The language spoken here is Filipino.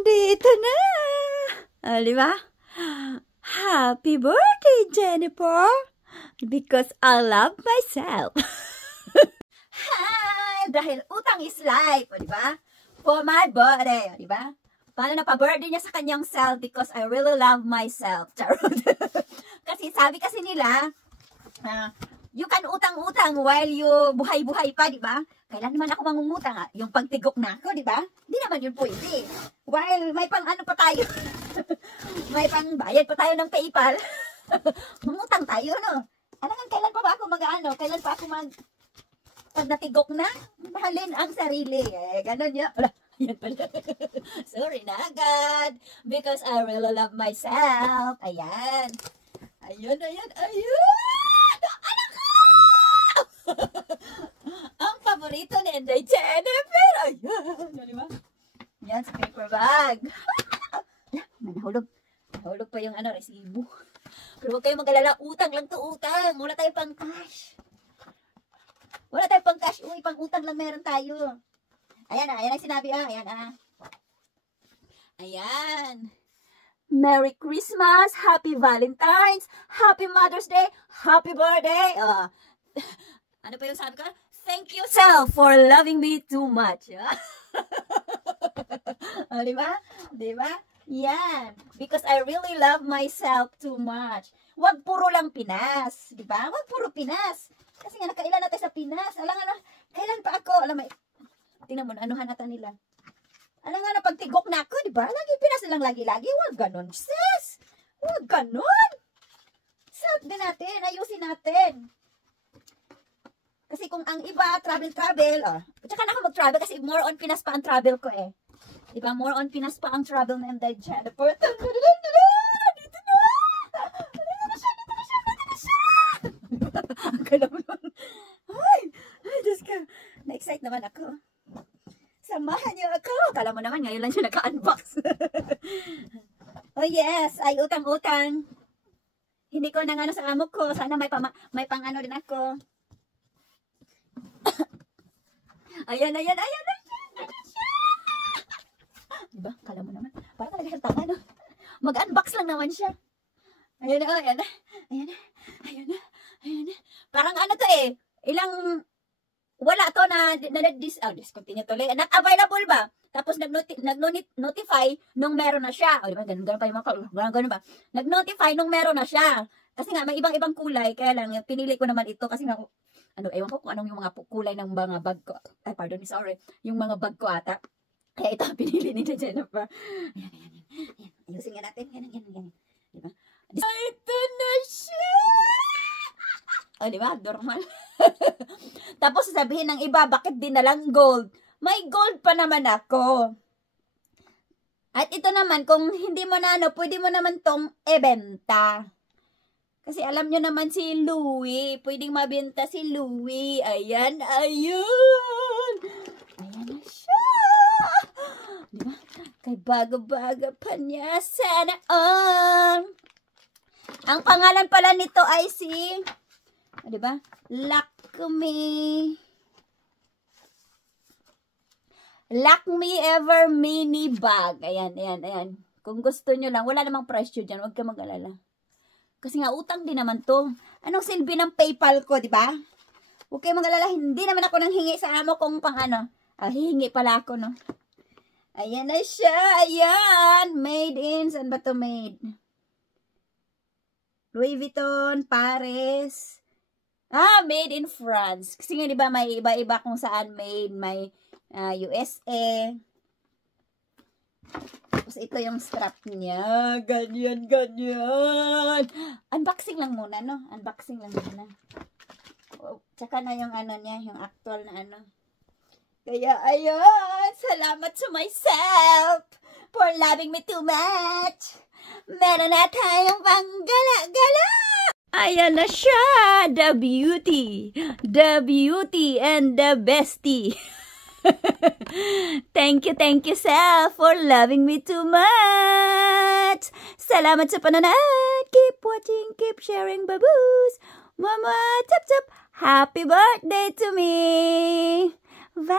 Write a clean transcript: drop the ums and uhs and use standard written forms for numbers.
Nandito na! Di ba? Happy birthday, Jennifer! Because I love myself. Hi! Dahil utang is life, di ba? For my birthday, di ba? Paano na pa-birthday niya sa kanyang self because I really love myself. Charot. Kasi sabi kasi nila, you can utang-utang while you buhay-buhay pa, di ba? Kailan naman ako mangungutang, yung pagtigok na ako, di ba? Hindi naman yun pwede. While may pang ano pa tayo, may pang bayad pa tayo ng PayPal, mangutang tayo, no? Alangan, kailan pa ba ako mag-ano? Kailan pa ako pag natigok na, mahalin ang sarili. Ganon yun. Wala, yan pala. Sorry na agad. Because I really love myself. Ayan. Ayun. Anak ko! Ang paborito ni Inday Jennifer. Ayan. Di ba? Yan, sa paper bag. Nahulog. Nahulog pa yung resibo. Pero huwag kayong mag-alala. Utang lang to, utang. Wala tayong pang cash. Wala tayong pang cash. Uy, pang utang lang meron tayo. Ayan ang sinabi. Ayan. Merry Christmas, Happy Valentine's, Happy Mother's Day, Happy Birthday. Ano pa yung sabi ko? Thank you, self, for loving me too much. Diba? Diba? Yan. Because I really love myself too much. Wag puro lang Pinas. Diba? Wag puro Pinas. Kasi nga nakailan natin sa Pinas. Alam nga na, kailan pa ako? Alam mo, tingnan mo na, anuhan natin nila. Alam nga na, pagtigok na ako, diba? Lagi Pinas lang lagi-lagi. Wag ganon, sis. Wag ganon. Self din natin. Ayusin natin. Kasi kung ang iba, travel, tsaka na ako mag-travel kasi more on Pinas pa ang travel ko eh. Diba? More on Pinas pa ang travel na Inday Jennifer. Dito na! Dito na siya! Ang kala mo nun. Ay, Diyos ka. Na-excite naman ako. Samahan niyo ako. Kala mo naman, ngayon lang siya naka-unbox. Oh yes, ay utang-utang. Hindi ko nang sa amo ko. Sana may pang-ano din ako. Ayan siya. Diba? Kala mo naman. Parang talaga siyang tanga, no? Mag-unbox lang naman siya. Ayan na. Parang ano to eh. Wala to na discontinue to. Not available ba? Tapos nag-notify nung meron na siya. O diba? Ganun pa yung mga ganun ba? Nag-notify nung meron na siya. Kasi nga, may ibang kulay. Kaya lang, pinili ko naman ito. Kasi nga, ewan ko kung anong yung mga kulay ng mga bag ko. Ay, pardon, sorry. Yung mga bag ko ata. Kaya ito ang pinili ni Jennifer. Ayan. Ayusin nga natin. Yan. Diba? Ito na siya! O, diba? Normal. Tapos sasabihin ng iba, bakit di na lang gold? May gold pa naman ako. At ito naman, kung hindi mo na pwede mo naman tong ibenta. Kasi alam nyo naman si Louie. Pwedeng mabenta si Louie. Ayan. Ayan na siya. Diba? Kay bago-bago pa niya. Sana all. Ang pangalan pala nito ay si, diba? Lakme Ever Mini Bag. Ayan. Kung gusto nyo lang, wala namang presyo dyan. Huwag ka mag-alala. Kasi nga, utang din naman to. Anong silbi ng PayPal ko, di ba? Huwag kayo mag-alala, hindi naman ako nang hingi sa amo kung pang ano. Hihingi pala ako, no? Ayan na siya. Ayan. Made in. Saan ba to made? Louis Vuitton, Paris. Made in France. Kasi nga, di ba, may iba-iba kung saan made. May USA. Tapos ito yung strap niya. Ganyan. Unboxing lang muna, no? Tsaka na yung ano niya, yung actual na ano. Kaya, ayun. Salamat to myself for loving me too much. Meron na tayong panggala-gala. Ayan na siya. The beauty and the bestie. Thank you, self, for loving me too much. Salamat sa panonood. Keep watching, keep sharing, baboos. Mama, tap. Happy birthday to me. Bye.